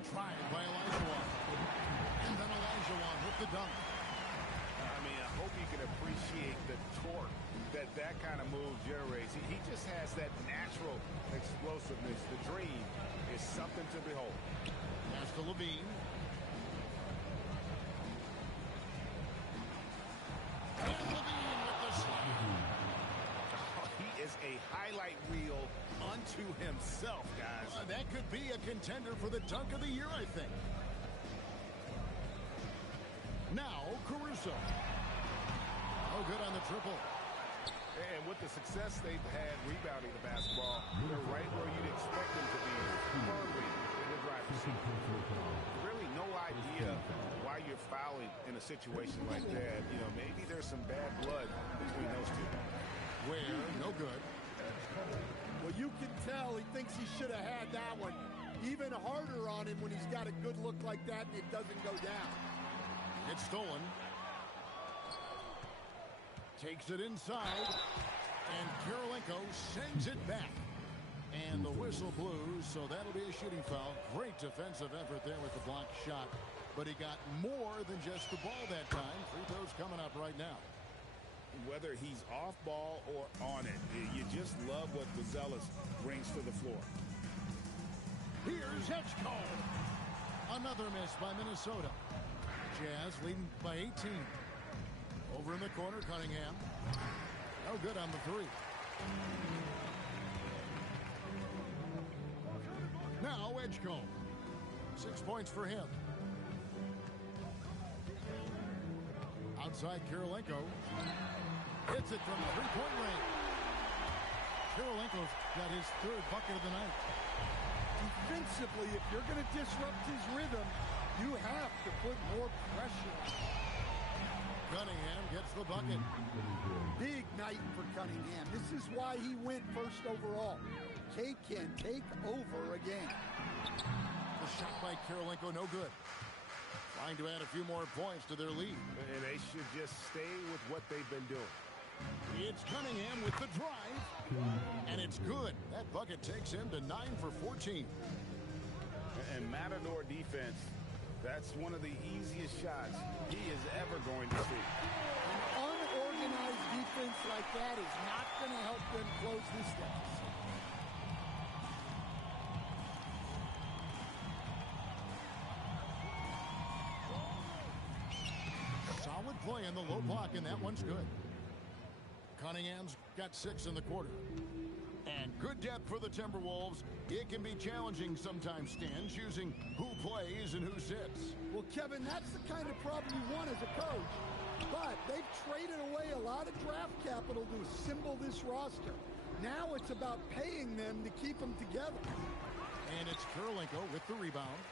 Good drive by Elijah. And then Elijah with the dunk. I mean, I hope you can appreciate the torque that kind of move generates. He just has that natural explosiveness. The dream is something to behold. Pass to Levine. And Levine with the slam. He is a highlight reel unto himself, guys. That could be a contender for the dunk of the year, I think. Now, Caruso. Oh, good on the triple. And with the success they've had rebounding the basketball, they're right where you'd expect them to be, firmly in the driver's seat. Really no idea why you're fouling in a situation like that. You know, maybe there's some bad blood between those two. Where, no good. Well, you can tell he thinks he should have had that one. Even harder on him when he's got a good look like that and it doesn't go down. It's stolen. Takes it inside. And Kirilenko sends it back. And the whistle blows, so that'll be a shooting foul. Great defensive effort there with the blocked shot. But he got more than just the ball that time. Free throws coming up right now. Whether he's off ball or on it, you just love what Vazelis brings to the floor. Here's Edgecombe. Another miss by Minnesota. Jazz leading by 18. Over in the corner, Cunningham. No good on the three. Now Edgecombe. 6 points for him. Outside Kirilenko. Hits it from three-point range. Kirilenko's got his third bucket of the night. Defensively, if you're going to disrupt his rhythm, you have to put more pressure on. Cunningham gets the bucket. Big night for Cunningham. This is why he went first overall. Cade can take over again. The shot by Kirilenko, no good. Trying to add a few more points to their lead. And they should just stay with what they've been doing. It's Cunningham with the drive. And it's good. That bucket takes him to 9 for 14. And Matador defense, that's one of the easiest shots he is ever going to see. An unorganized defense like that is not going to help them close this deficit. Solid play in the low block, and that one's good. Cunningham's got 6 in the quarter. And good depth for the Timberwolves. It can be challenging sometimes, Stan, choosing who plays and who sits. Well, Kevin, that's the kind of problem you want as a coach. But they've traded away a lot of draft capital to assemble this roster. Now it's about paying them to keep them together. And it's Kirilenko with the rebound.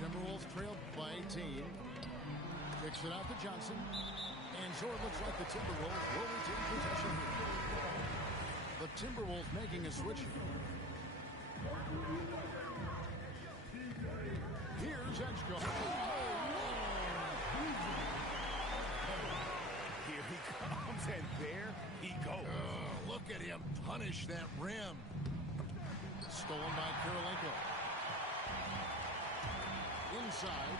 Timberwolves trailed by 18. Kicks it out to Johnson. And so it looks like the Timberwolves will retain possession here. The Timberwolves making a switch. Here's Edgecombe. Here he comes, and there he goes. Look at him punish that rim. Stolen by Kirilenko. Inside.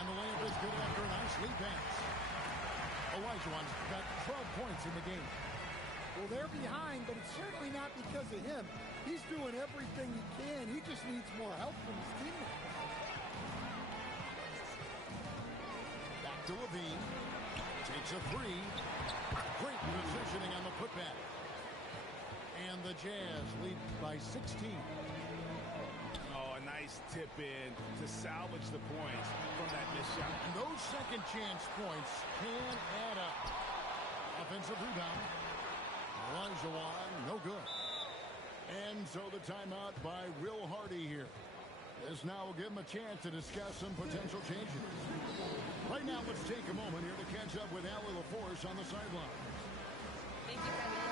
And the layup is good after a nice lead pass. Olajuwon's got 12 points in the game. Well, they're behind, but it's certainly not because of him. He's doing everything he can. He just needs more help from his teammates. Back to Levine. Takes a three. Great positioning on the putback. And the Jazz lead by 16. Oh, a nice tip in to salvage the points from that missed shot. And those second chance points can add up. Offensive rebound. Olajuwon, no good. And so the timeout by Will Hardy here. This now will give him a chance to discuss some potential changes. Right now, let's take a moment here to catch up with Allie LaForce on the sideline. Thank you, Kevin.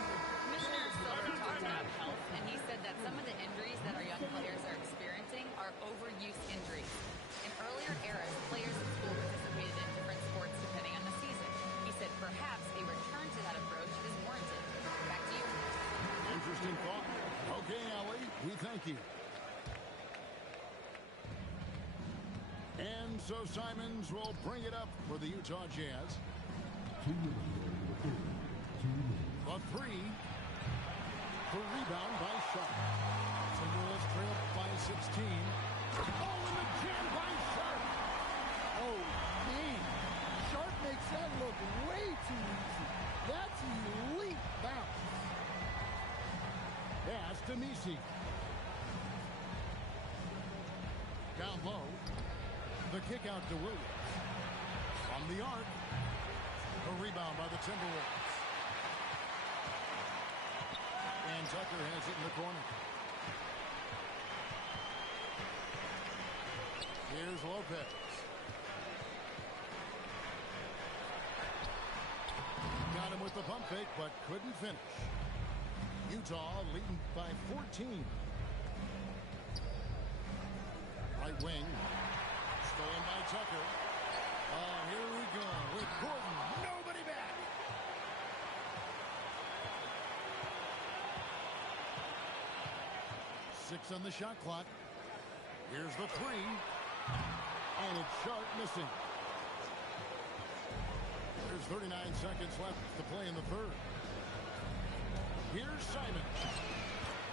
Commissioner Silver talked about health, and he said that some of the injuries that our young players are experiencing are overuse injuries. In earlier eras, players in school participated in different sports depending on the season. He said perhaps a return to that approach is warranted. Back to you. Interesting thought. Okay, Allie, we thank you. And so Simons will bring it up for the Utah Jazz. A three. The rebound by Sharp. Timberwolves trail by 16. Oh, and the jam by Sharp. Oh, man. Sharp makes that look way too easy. That's elite bounce. Pass to Misi. Down low. The kick out to Williams. From the arc. A rebound by the Timberwolves. And Tucker has it in the corner. Here's Lopez. Got him with the pump fake, but couldn't finish. Utah leading by 14. Right wing. Stolen by Tucker. Oh, here we go with Gordon. Nobody back. Six on the shot clock. Here's the three. And it's Sharp missing. There's 39 seconds left to play in the third. Here's Simons.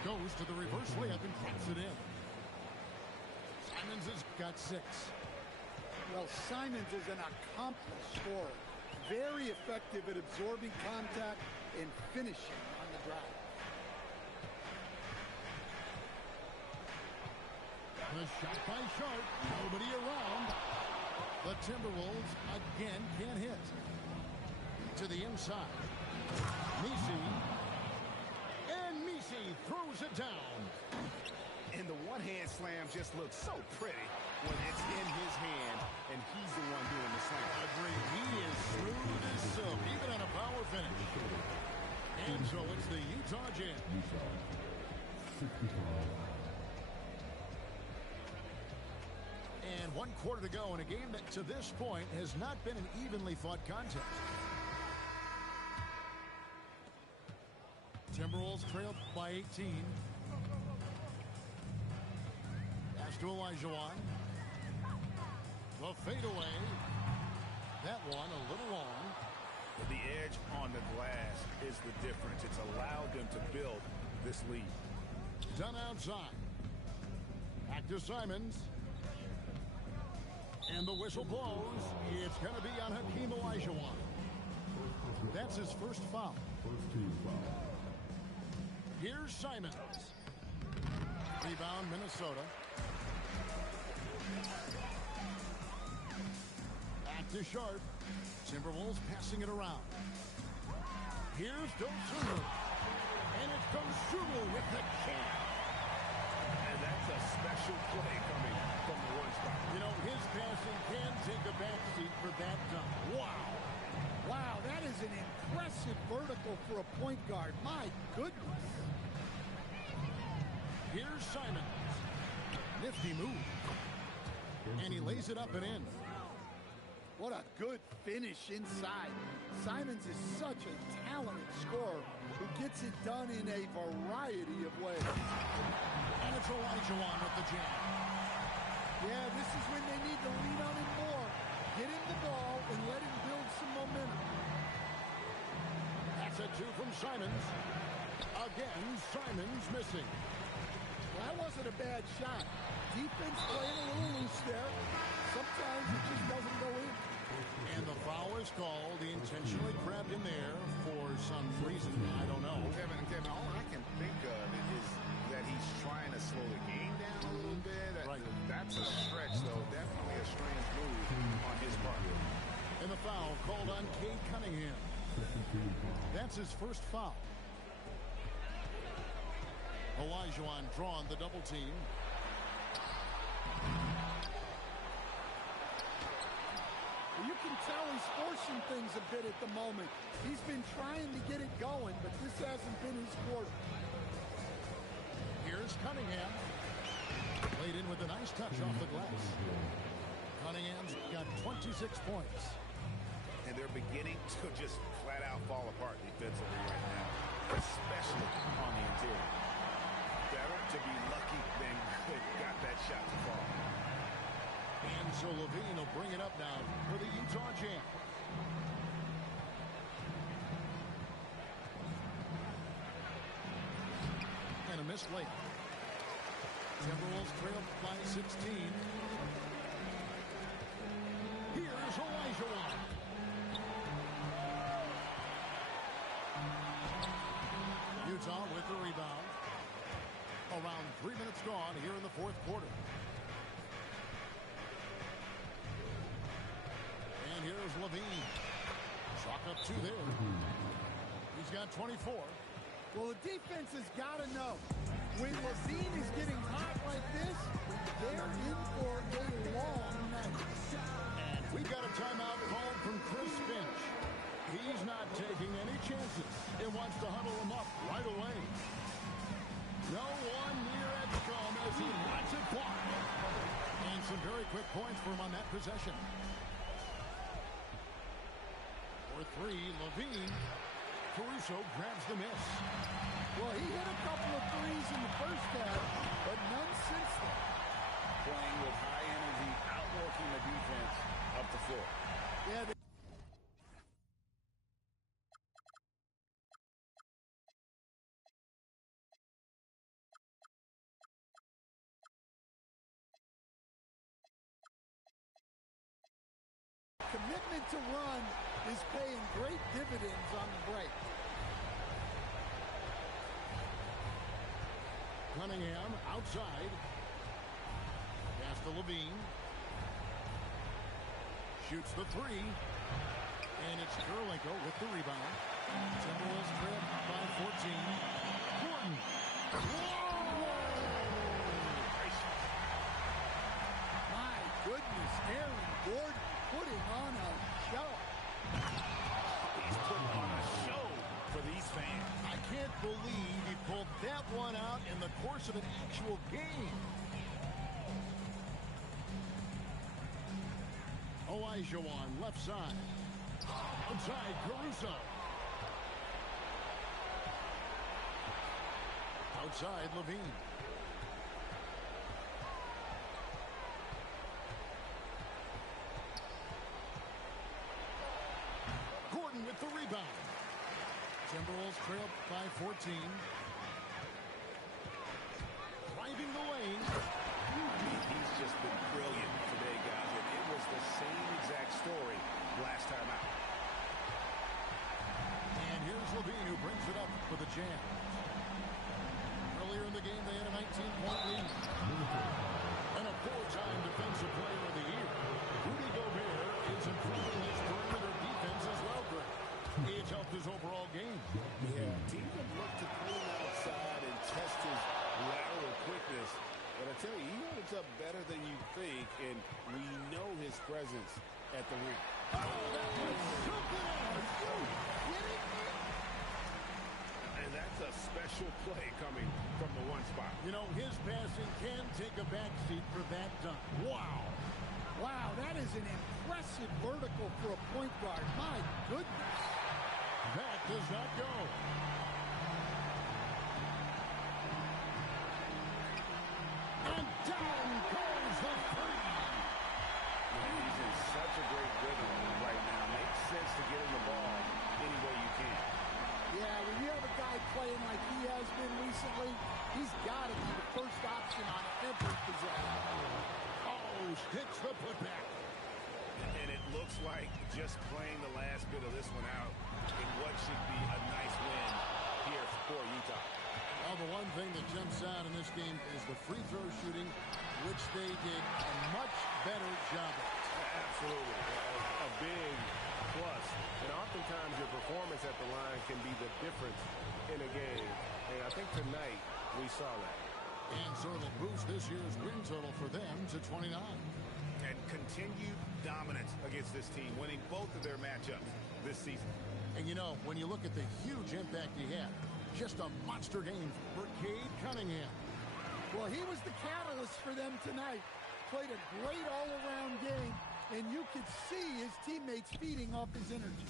Goes to the reverse layup and drops it in. Simons has got 6. Well, Simons is an accomplished scorer. Very effective at absorbing contact and finishing on the drive. The shot by Sharp. Nobody around. The Timberwolves again can't hit. To the inside. Misi. And Misi throws it down. And the one-hand slam just looks so pretty when it's in his hand and he's the one doing the slam. Agreed. He is smooth as silk, even on a power finish. And so it's the Utah Jazz. And 1 quarter to go in a game that to this point has not been an evenly fought contest. Timberwolves trailed by 18. Pass to Olajuwon. The fadeaway. That one a little long. The edge on the glass is the difference. It's allowed them to build this lead. Done outside. Back to Simons. And the whistle blows. It's going to be on Hakeem Olajuwon. That's his first foul. Here's Simons. Rebound, Minnesota. Back to Sharp. Timberwolves passing it around. Here's Dosunmu. And it's Dosunmu with the jam. And that's a special play coming from the one spot. You know, his passing can take a backseat for that dunk. Wow. Wow, that is an impressive vertical for a point guard. My goodness. Here's Simons. Nifty move. And he lays it up and in. What a good finish inside. Simons is such a talented scorer who gets it done in a variety of ways. And it's Olajuwon with the jam. Yeah, this is when they need to lean on him more. Get him the ball and let him build some momentum. That's a 2 from Simons. Again, Simons missing. Well, that wasn't a bad shot. Defense playing a little loose there. Sometimes it just doesn't go in. And the foul is called. He intentionally grabbed him there for some reason. I don't know. Kevin, all I can think of is that he's trying to slow the game down a little bit. Right. That's a stretch, though. Definitely a strange move on his part. And the foul called on CADE Cunningham. That's his first foul. Olajuwon drawn the double team. You can tell he's forcing things a bit at the moment. He's been trying to get it going, but this hasn't been his quarter. Here's Cunningham. Played in with a nice touch off the glass. Cunningham's got 26 points. And they're beginning to just flat out fall apart defensively right now, especially on the interior. Better to be lucky than good. Got that shot to fall. And so Levine will bring it up now for the Utah Jam. And a missed layup. Timberwolves trail by 16. Here's Olajuwon. Utah with the rebound. Around 3 minutes gone here in the fourth quarter. And here's Levine. Chalk up 2 there. He's got 24. Well, the defense has got to know. When Levine is getting hot like this, they're in for a long night. And we got a timeout called from Chris Finch. He's not taking any chances. He wants to huddle him up right away. No one near at the come as he lets it fly. And some very quick points for him on that possession. For 3, Levine. Caruso grabs the miss. Well, he hit a couple of threes in the first half, but none since then. Playing with high energy, outworking the defense up the floor. Yeah, commitment to run is paying great dividends on the break. Cunningham outside. Pass to Levine. Shoots the 3. And it's Kerlinko with the rebound. Timberwolves trip by 14. Gordon. My goodness, Aaron Gordon putting on a show. He's putting on a show for these fans. I can't believe he pulled that one out in the course of an actual game. Olajuwon left side. Outside Caruso. Outside Levine. Gordon with the rebound. Timberwolves trail by 14. Driving the lane. He's just been brilliant today, guys. And it was the same exact story last time out. And here's Levine who brings it up for the Jam. Earlier in the game, they had a 19-point lead. And a 4-time Defensive Player of the Year. Rudy Gobert is improving his perimeter defense as well, Greg. It's helped his overall game. Yeah, teams have looked to pull him outside and test his lateral quickness. But I tell you, he holds up better than you think, and we know his presence at the rim. Oh, that was something else. Are you kidding me? And that's a special play coming from the one spot. You know, his passing can take a backseat for that dunk. Wow. Wow, that is an impressive vertical for a point guard. My goodness. That does not go. And down goes the 3. He's in such a great rhythm right now. Makes sense to get him the ball any way you can. Yeah, when you have a guy playing like he has been recently, he's got to be the first option on every possession. Oh, hits the putback. And it looks like just playing the last bit of this one out in what should be a nice win here for Utah. Well, the one thing that jumps out in this game is the free throw shooting, which they did a much better job of. Absolutely. A big plus. And oftentimes your performance at the line can be the difference in a game. And I think tonight we saw that. And so it'll boost this year's win total for them to 29. And continued dominance against this team, winning both of their matchups this season. And you know, when you look at the huge impact he had, just a monster game for CADE Cunningham. Well, he was the catalyst for them tonight. Played a great all-around game, and you could see his teammates feeding off his energy.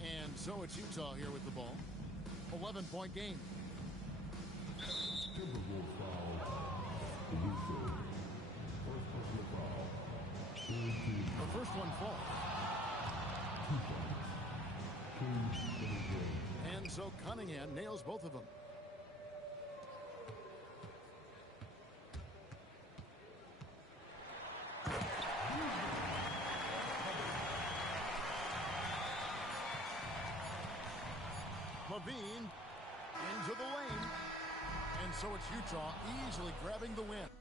And so it's Utah here with the ball. 11-point game. Timberwolves foul. Caruso. First personal foul. first one falls. And so Cunningham nails both of them. Levine into the lane. And so it's Utah easily grabbing the win.